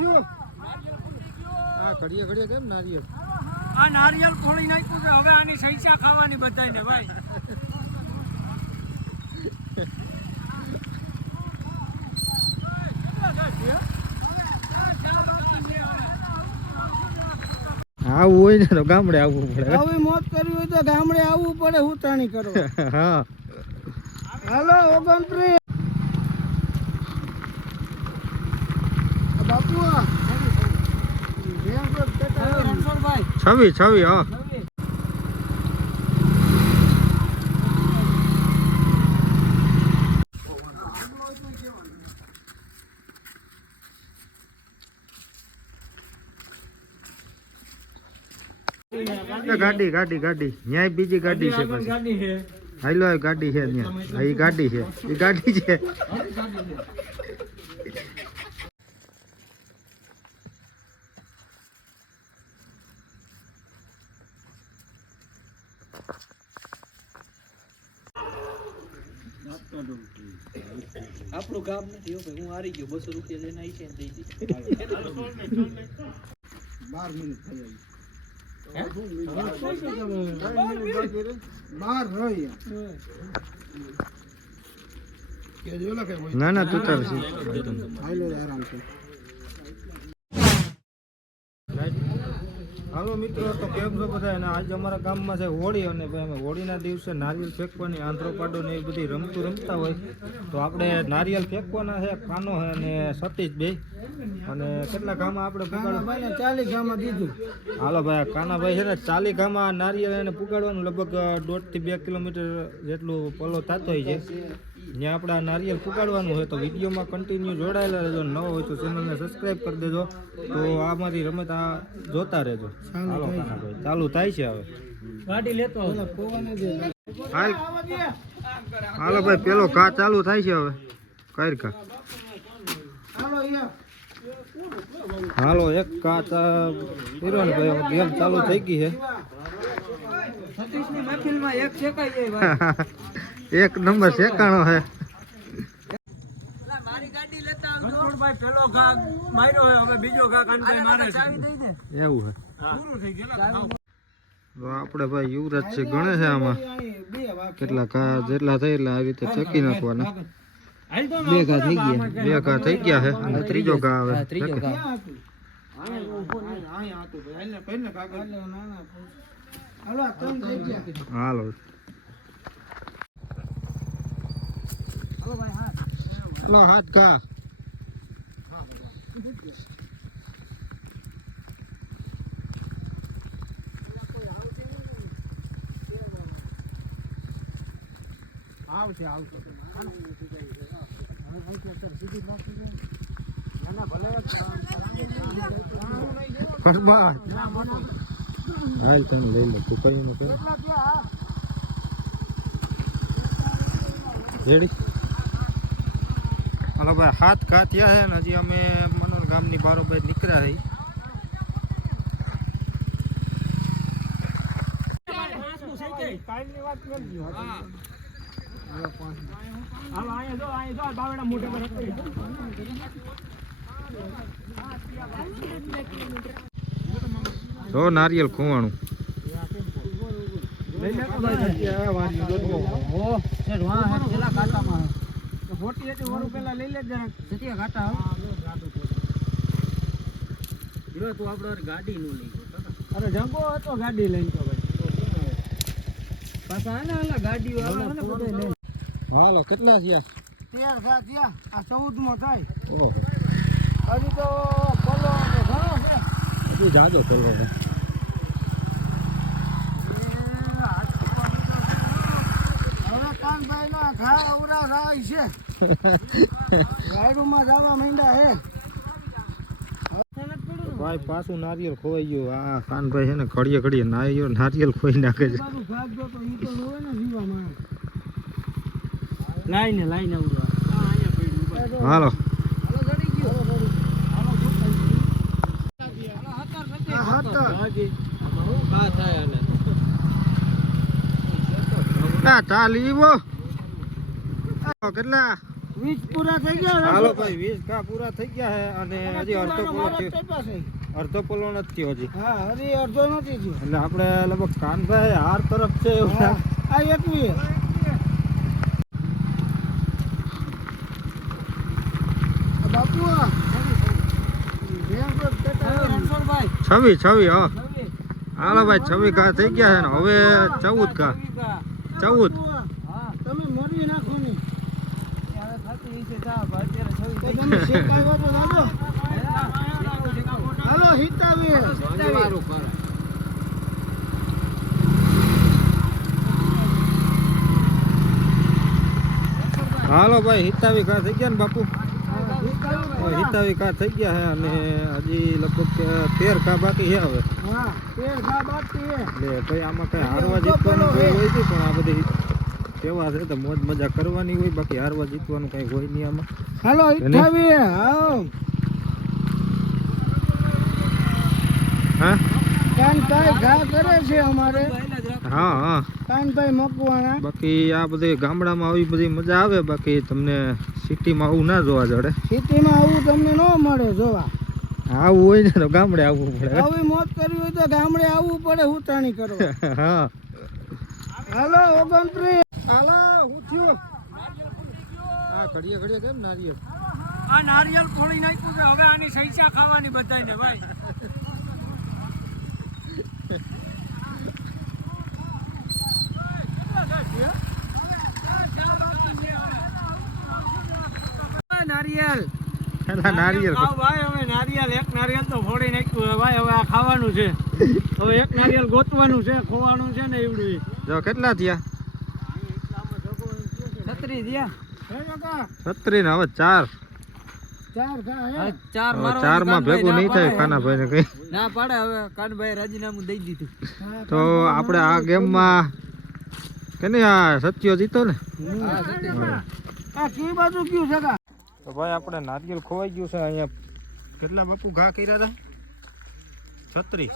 થયું આ ઘડીએ ઘડીએ કેમ નારિયેળ આ નારિયેળ ફોડી નાખ્યું છે હવે આની સૈસા ખાવાની બધાને ભાઈ આવું હોય ને તો ગામડે આવવું પડે આવી મોત કરવી હોય તો ગામડે આવવું પડે ઉતાણી કરવા હા હાલો 29 બાપુ છવી છવી હા ગાડી ગાડી ગાડી ન્યાય બીજી ગાડી છે પછી હાલો ગાડી છે ત્યાં એ ગાડી છે એ ગાડી છે આપણું કામ નથી હું હારી ગયો 200 રૂપિયા લઈને આવી છે ને દઈ દીધી 12 મિનિટ થઈ ના ના તું તાર હાલો મિત્રો તો કેમ છો બધા અને આજે અમારા ગામમાં છે હોળી અને અમે હોળીના દિવસે નારિયેળ ફેંકવાની આંધ્રો પાડો ને એ બધી રમતા હોય તો આપણે નારિયેળ ફેંકવાના છે કાનો છે અને સતીશ બે અને કેટલા ગામમાં આપણે પુગાડવાનું 40 ગામમાં દીધું હાલો ભાઈ કાનાભાઈ છે ને 40 ગામમાં નારિયેળ એને પુગાડવાનું લગભગ 1.5 થી 2 કિલોમીટર જેટલું પલો થતો હોય છે જ્યાં આપણે આ નારિયેળ પુગાડવાનું હોય તો વિડીયોમાં કન્ટિન્યુ જોડાયેલા રહેજો ન હોય તો ચેનલને સબસ્ક્રાઈબ કરી દેજો તો આ મારી રમત આ જોતા રહેજો હાલો કાનાભાઈ ચાલુ થાય છે હવે ગાડી લેતો હાલો ભાઈ પેલો ઘા ચાલુ થાય છે હવે કઈ ઘા હાલો એક ઘા પીરો ને ભાઈ ગેમ ચાલુ થઈ ગઈ છે સતીશની મહેફિલમાં એક શેકાઈ જાય ભાઈ એક નંબર શેકાણો છે મારી ગાડી લેતા આવજો ભાઈ પેલો ઘા માર્યો હોય હવે બીજો ઘા કાનભાઈ મારે છે એવું છે પૂરું થઈ ગયું તો આપણે ભાઈ યુવરાજ છે ગણે છે આમાં કેટલા ઘા જેટલા થાય એટલા આવી રીતે ચકી નાખવાના 2 ઘા થઈ ગયા 2 ઘા થઈ ગયા છે અને ત્રીજો ઘા આવે હાલો હાલો હાથ ઘા આવશે આવશે બરબાદ હાલ તને લઈ લે તું કઈ નો કર રેડી હાલો ભાઈ હાથ ઘા થયા છે ને હજી અમે મનોર ગામની બારોબાર નીકળ્યા રહી જો નારિયેળ ખોવાણું ગાડી નું લઈ અરે જંગો હતો ગાડી લઈને તો ભાઈ પાછા ગાડી વાળા હાલો કેટલા થયા 13 ઘા થયા આ 14મો થાય ઓહો હજી તો પલો ઘણો છે હજી જાજો પલો છે હવે કાનભાઈ ના ઘા અવરા થાય છે ગાડીમાં જવા માંડ્યા હે ભાઈ પાછું નારિયેળ ખોવાઈ ગયું આ કાનભાઈ છે ને ઘડીએ ઘડીએ નારિયેળ ખોઈ નાખે છે લાઈને લાઈને હાલો કેટલા 20 પૂરા થઈ ગયા હાલો ભાઈ 20 ઘા પૂરા થઈ ગયા છે અને હજી અડધો પોલો થયો. પાસે અડધો પોલો નથી થયો હજી. હા હરી અડધો નથી થયો એટલે આપણે લગભગ કાનભાઈ હાર તરફ છે એવું હા, આ એકવી બાપુ છવી હા હાલો ભાઈ 26 ઘા થઈ ગયા છે ને હવે 14 ઘા 14 તમે મરી નાખો ની તો તમે શેકાવ્યો તો લાગો હાલો હિતાવી હાલો ભાઈ 27 ઘા થઈ ગયા ને બાપુ. હિતાવી ઘા થઈ ગયા છે અને હજી લગભગ 13 ઘા બાકી છે હવે. હા 13 ઘા બાકી છે એટલે ભાઈ આમાં કઈ હારવા જીતવાનું કોઈ હોય છે પણ આ બધી તહેવાર છે તો મોજ મજા કરવાની હોય બાકી હારવા જીતવાનું કઈ હોય નહીં આમાં. હાલો હિતાવી આવો હા કાનભાઈ ઘા કરે છે અમારે હા કાનભાઈ મકવાણા બાકી આ બધી ગામડામાં આવી બધી મજા આવે બાકી તમને સિટીમાં આવું ના જોવા જડે. સિટીમાં આવું તમને ન મળે જોવા. આવું હોય ને તો ગામડે આવવું પડે. આવી મોજ કરવી હોય તો ગામડે આવવું પડે ઉતાણી કરવા. હા હાલો 29 હાલો હું થયું આ ઘડીએ કેમ નારિયેળ આ નારિયેળ ફોડી નાખ્યું છે હવે આની સૈસા ખાવાની બધાને ભાઈ. નારિયેળ નારિયેળ ખાવ ભાઈ હવે નારિયેળ એક નારિયેળ તો ફોડી નાખ્યું છે ભાઈ હવે આ ખાવાનું છે. હવે એક નારિયેળ ગોતવાનું છે ખોવાનું છે ને એવડું જો કેટલા થયા 36 થયા 36 ને હવે 4 ચાર માં ભેગું નહીં થાય કાનાભાઈ ને કઈ ના પાડે હવે કાનભાઈ રાજીનામું દઈ દીધું. તો આપણે આ ગેમમાં કેને આ સત્યો જીતો ને આ કી બાજુ કયું છે કા તો ભાઈ આપણે નારિયેળ ખોવાઈ ગયું છે અહીંયા કેટલા બાપુ ઘા કર્યા હતા 36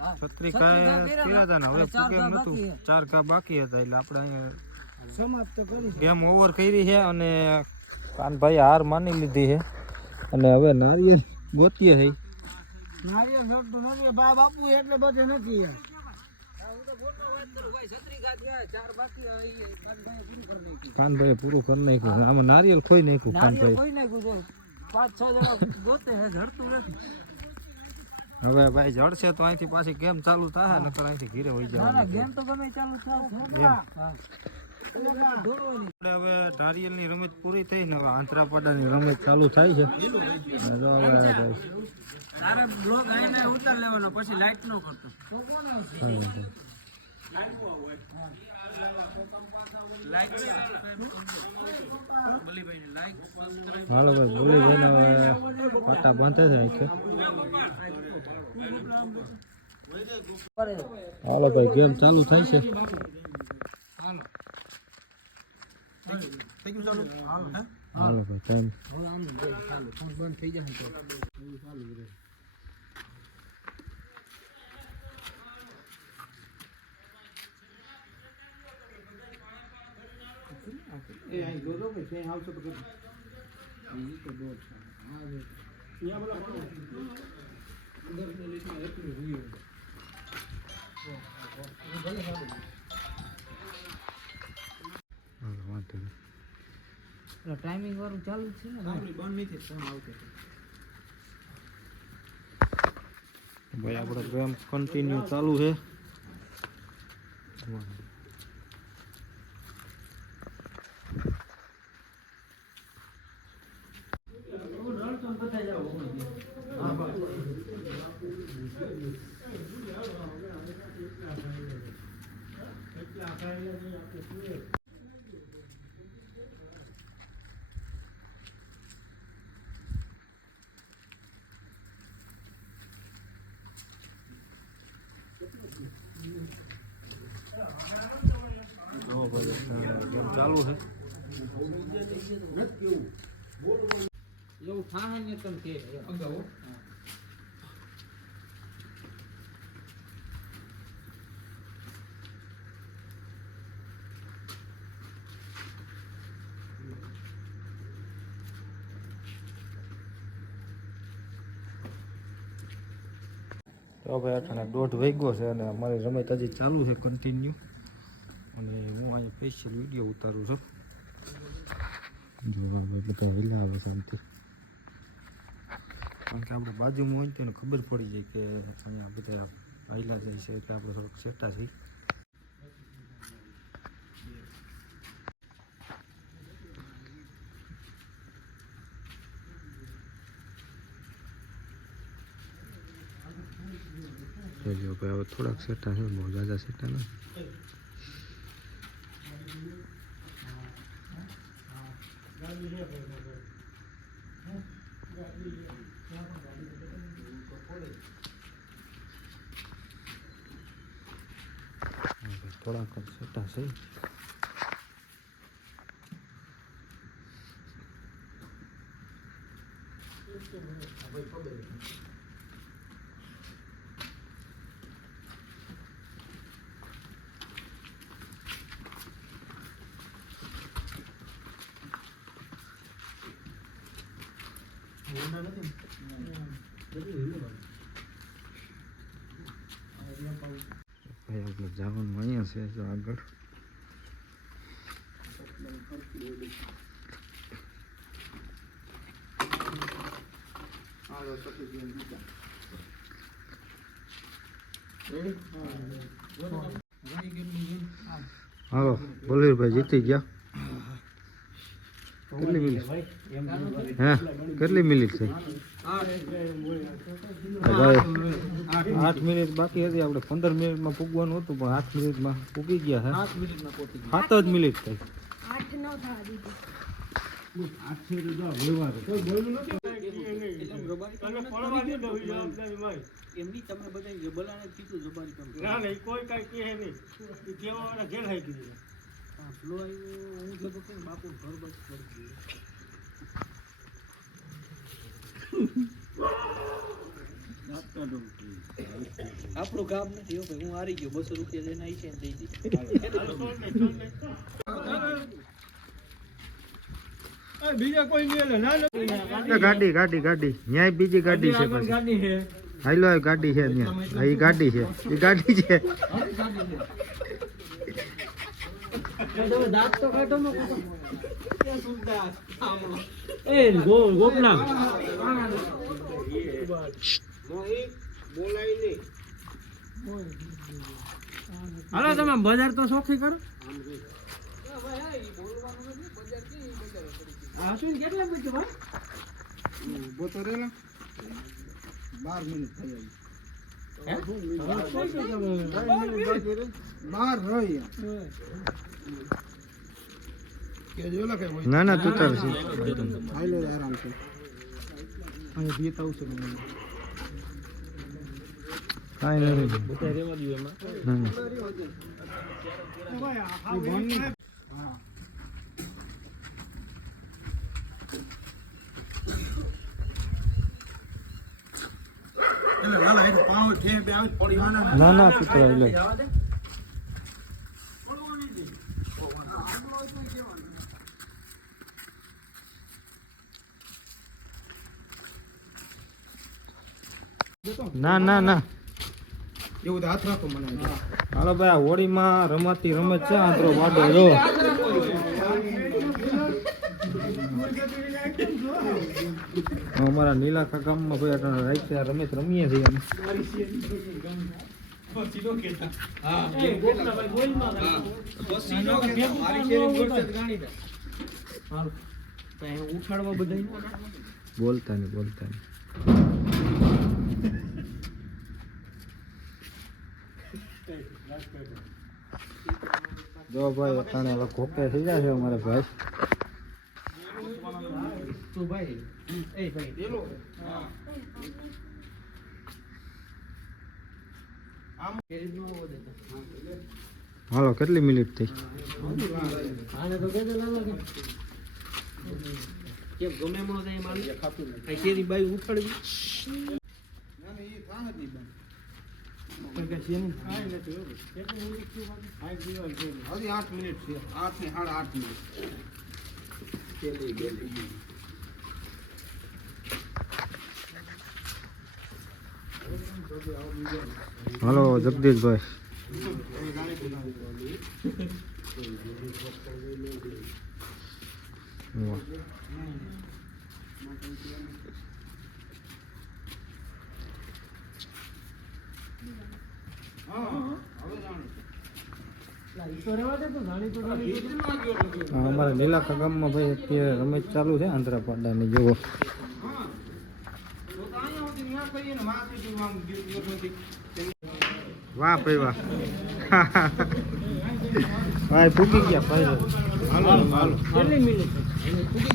ઘા કર્યા હતા ને હવે કેમ નતું 4 ઘા બાકી હતા એટલે આપણે અહીંયા સમાપ્ત કરી ગેમ ઓવર કરી છે અને કાનભાઈ હાર માની લીધી છે અને હવે નારિયેળ ગોતીએ છે. નારિયેળ નડતું નથી બાપુ એટલે બધે નથી યાર. કાનભાઈ પૂરું કરી નાખ્યું આમાં નારિયેળ ખોઈ નાખ્યું કાનભાઈ. હવે ભાઈ જડશે તો અહીંથી પાછી ગેમ ચાલુ થાય નકર અહીંથી ઘીરે વહી જવાનું. ગેમ તો ગમે ચાલુ થાય. આપણે હવે નારિયેળની રમત પૂરી થઈ ને હવે આંતરાપાડાની રમત ચાલુ થાય છે. અને જો હવે ભાઈ તારે બ્લોગ આઈને ઉતાર લેવાનો પછી લાઈટ નો કરતો. હાલો ભાઈ બોલી ભાઈને હવે પાટા બાંધે છે આખે. હાલો ભાઈ ગેમ ચાલુ થાય છે. હાલો ભાઈ ટાઈમ બંધ થઈ જાય એ અહીં જોજો કે ક્યાં આવશે તો અહીં તો દોડ છે આવે ત્યાં બોલા અંદર ની લીટમાં એટલું રહ્યું ટાઈમિંગ વાળું ચાલુ છે ને બંધ નહીં થાય ફોન આવતો ભાઈ આપણો ગેમ કન્ટિન્યુ ચાલુ છે. ગેમ ચાલુ છે. એવું થાય ને તમ કે અગાઉ તો ભાઈ અટાણે 1:30 વાગ્યો છે અને અમારી રમત હજી ચાલુ છે કન્ટિન્યુ. અને હું અહીંયા સ્પેશિયલ વિડીયો ઉતારું છું. જોવા ભાઈ બધા હિલા આવે શાંતિ. કારણ કે આપણે બાજુમાં હોય તો એને ખબર પડી જાય કે અહીંયા બધા હાઈલા જાય છે એટલે આપણે થોડુંક સેટા છીએ. જો ભાઈ હવે થોડાક સેટા છે, બહુ ઝાઝા સેટા નહીં. થોડાક સેટા છે. ભાઈ આપણે જવાનું અહીંયા છે જો આગળ. હાલો બોલવીભાઈ જીતી ગયા. કેટલી મિનિટ? હે કેટલી મિનિટ છે? 8 મિનિટ બાકી હતી. આપણે 15 મિનિટમાં પૂગવાનું હતું પણ 8 મિનિટમાં પૂગી ગયા. 7 જ મિનિટ થઈ. 8 ન થવા દીધી. એમની તમે બધા બલાને કીધું જબાની કામ ના નહીં કોઈ કઈ કહે નહીં કેવા વાળા ઘેર હાઈ કીધું ફ્લો આવ્યો હું જો કે બાપુ ઘર બસ કરી આપણું કામ નથી હો ભાઈ. હું હારી ગયો 200 રૂપિયા લઈને આવી છે ને દઈ દીધી. બીજા કોઈ નહીં. ગાડી ગાડી ગાડી ન્યાય બીજી ગાડી છે પછી. ગાડી છે હાલો આ ગાડી છે ત્યાં. એ ગાડી છે, એ ગાડી છે. દાંત તો કાઢો નો એ ગોપના બોલાય નહીં. હાલો તમે બજાર તો સોખી કરો. હા શું કેટલા મિનિટ ભાઈ? બોતો રેલા 12 મિનિટ થઈ ગઈ. ના ના તું તાર છે. આરામ છે. અહીં ભીત આવશે કાંઈ નહીં બધા રેવા દઉં એમાં. ના ના કૂતરા એટલે ના ના ના એવું તો હાથ રાખો મને. હાલો ભાઈ આ હોળીમાં રમાતી રમત છે. આંતરો વાડો જો અમારા નીલાખા ગામમાં ભાઈ અટાણે રાખ્યા રમત રમીએ છીએ અમે. ઉઠાડવા બધા બોલતા નહીં બોલતા નહીં. જો ભાઈ અટાણે હવે કોકે થઈ જાય છે અમારે ભાઈ. તું ભાઈ એ ભાઈ દેલો આમ કેરી નો આવો દેતા. હાલો કેટલી મિનિટ થઈ? આને તો કેજો લાવો કે કેમ ગમે એમનો દે મારી ખાતું નથી. આ કેરી બાઈ ઉઠાડવી ના એ થાહ જ નહીં બન કે છે ને આ નથી હો. કેટલી મિનિટ છે બાકી? હજી 8 મિનિટ છે. 8 ને 8.5 મિનિટ કેલી ગેલી. હાલો જગદીશભાઈ. વાહ. હા, અમારા લીલાકા ગામમાં ભાઈ અત્યારે રમેશ ચાલુ છે આંધ્રાપાડાની જોવો. વાહ ભાઈ વાહ. ભાઈ ભૂકી ગયા ભાઈ. કેટલી મિનિટ